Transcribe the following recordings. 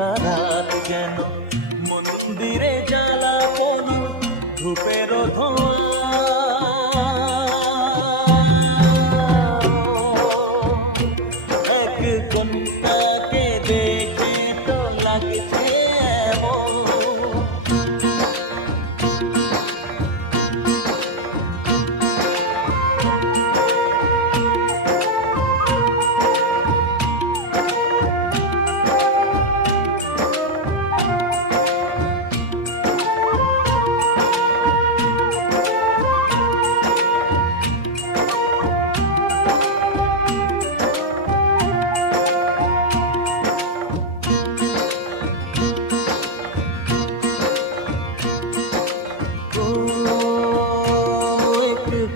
তারাত যেন মন্দিরে জ্বালানো ধূপের ধোঁয়া। এক কন্যাকে দেখে তো লাগছে এমন,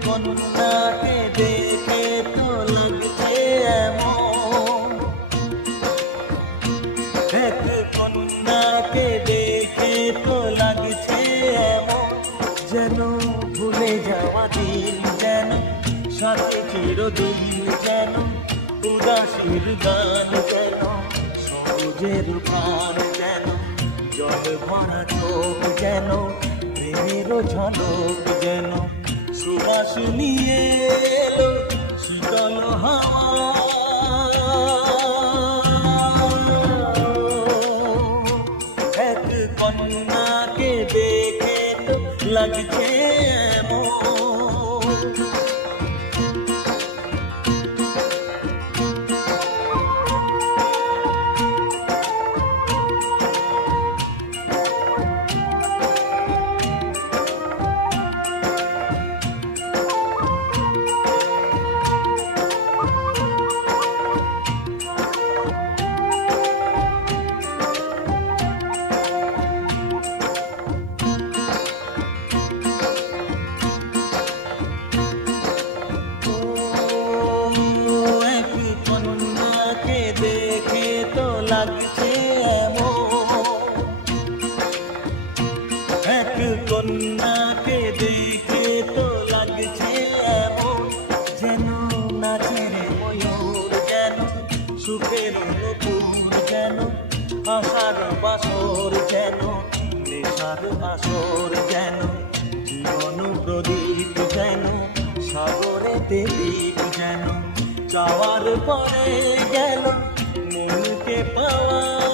কন্যাকে দেখে তো লাগছে এমন, এক কন্যাকে দেখে তো লাগছে এমন, যেন ভুলে যাওয়া দিন, যেন সাথে চিরদিন, যেন উদাসীর গান, যেন সবুজের পান, যেন জল ভরা চোখ, যেন প্রেমের ঝলক, যেন সুবাস নিয়ে এলো শীতল হাওয়া। এক কন্যাকে দেখে তো লাগছে এমন। দেখে তো লাগছে এমন, এক কন্যাকে দেখে তো লাগছে এমন, যেন নাচের ময়ূর, যেন সুখের নূপুর, যেন আশার বাসর, যেন নেশার আসর, যেন জীবন প্রদীপ, যেন সাগরেতে দ্বীপ, যেন চাওয়ার পরে গেল মনকে পাওয়া।